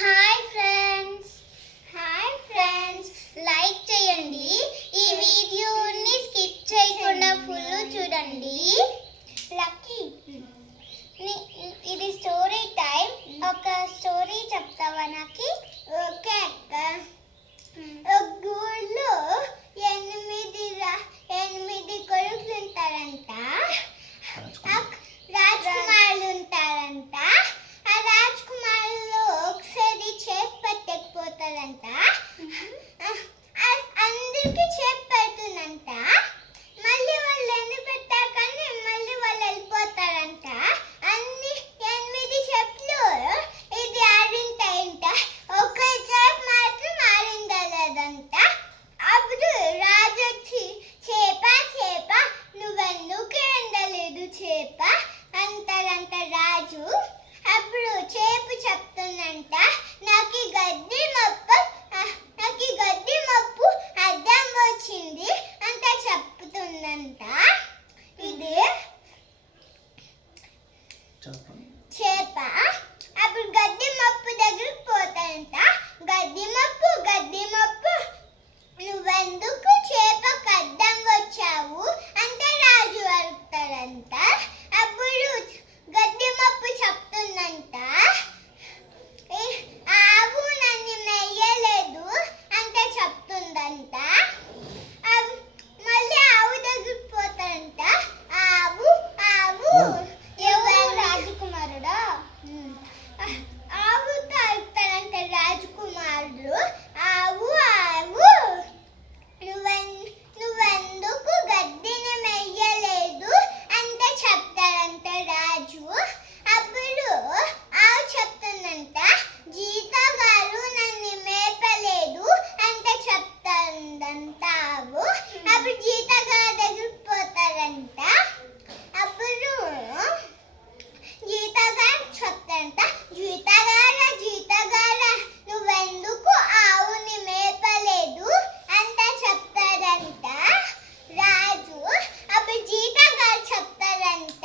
Hi friends, like చేయండి. ఈ వీడియోని స్కిప్ చేయకుండా ఫుల్ చూడండి. లక్కీ, ఇది స్టోరీ టైం. ఒక స్టోరీ చెప్తావా నాకు? ఓకే అక్క. ఒక ఊళ్ళో 8 కొడుకులు ఉంటారంట. రాజకుమారులు ఉంటారంట. ఆ రాజకుమారులు ఒకసారి చేప పట్టకపోతారంట. అందరికి చేప పెడుతుందంట. మళ్ళీ వాళ్ళు ఎన్ని పెట్టారు కానీ మళ్ళీ వాళ్ళు వెళ్ళిపోతారంట. అన్ని 8 చేపలు ఇది ఆడింటాయంట. ఒక చేప మాత్రం ఆడిందలేదంట. అప్పుడు రాజు వచ్చి చేప నువ్వెందుకు ఎండలేదు చేప అంటారంట రాజు. అప్పుడు చేపు చెప్తుందంట, నాకు ఈ గడ్డి మప్పు అడ్డం వచ్చింది అంత చెప్తుందంట. ఇది చేప. అప్పుడు గడ్డి మప్పు దగ్గరికి పోతాడంట. గడ్డి మప్పు నువ్వెందుకు చేపకు అడ్డం వచ్చావు అంటే రాజు అడుగుతాడంట. అప్పుడు గడ్డి మప్పు చెప్తుందంట, ఆవు నన్ను మెయ్యలేదు అంటే చెప్తుందంట. మళ్ళీ ఆవు దగ్గరికి పోతాడంట. ఆవు ఎవరు రాజకుమారుడా? ఆవుతో అడుగుతాడంట రాజకుమారుడు, ఆవు నువ్వెందుకు గడ్డిని మెయ్యలేదు అంటే చెప్తాడంట రాజు. అప్పుడు ఆవు చెప్తుందంట, జీతగారు నన్ను మేపలేదు అంటే చెప్తాడంట ఆవు. అప్పుడు జీతగారు దగ్గరికి పోతారంట. అప్పుడు జీతగారు చెప్తాడంట, జీతగారా నువ్వెందుకు ఆవుని మేపలేదు అంటే చెప్తాడంట రాజు. అప్పుడు జీతగారు చెప్తారంట,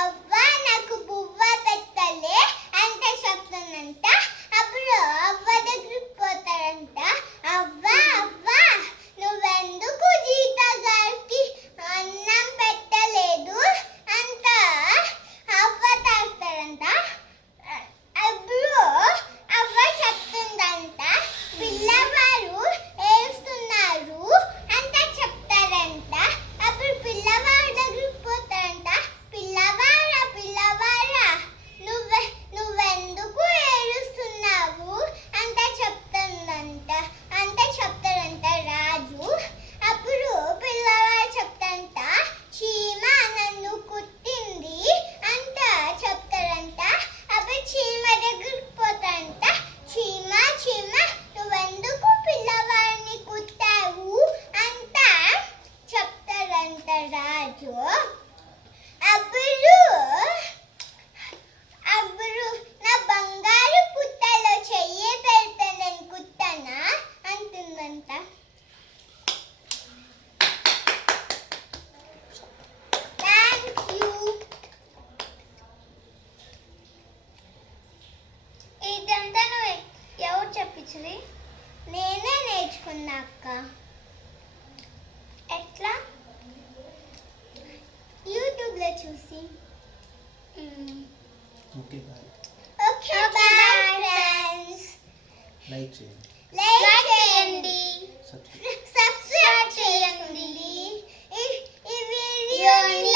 అవ్వ నాకు బువ్వ పెట్టలే అంటే చెప్తుందంట. అప్పుడు అవ్వ దగ్గరికి పోతారంట, అవ్వ నువ్వెందుకు జీతగారికి అన్నం పెట్టలేదు అంట అవ్వ తాగుతాడంట. అప్పుడు అవ్వ చెప్తుందంట, పిల్లవారు ఏడుస్తున్నారు అంత చెప్తారంట. అప్పుడు పిల్లవాడి దగ్గరికి పోతారంట, పిల్లవారా నువ్వెందుకు ఏడుస్తున్నావు అంటే చెప్తాడంట రాజు. అప్పుడు పిల్లవాడు చెప్తాడంట, చీమ నన్ను కుట్టింది అంట చెప్తాడంట. అప్పుడు చీమ దగ్గరికి పోతాడంట, చీమ నువ్వెందుకు పిల్లవాడిని కుట్టావు అంట చెప్తాడంట రాజు. అప్పుడు నా బంగారు పుట్టలో చెయ్యి పెడితే నేను కుట్టానా అంటుందంట. Thank you. ఇదంతా నువ్వు ఎవరు చెప్పించింది? నేనే నేర్చుకున్నా అక్క. ఎట్లా? యూట్యూబ్లో చూసి. Okay bye friends. లైక్ చేయండి, సబ్స్క్రైబ్ చేయండి. ఈ వీడియోని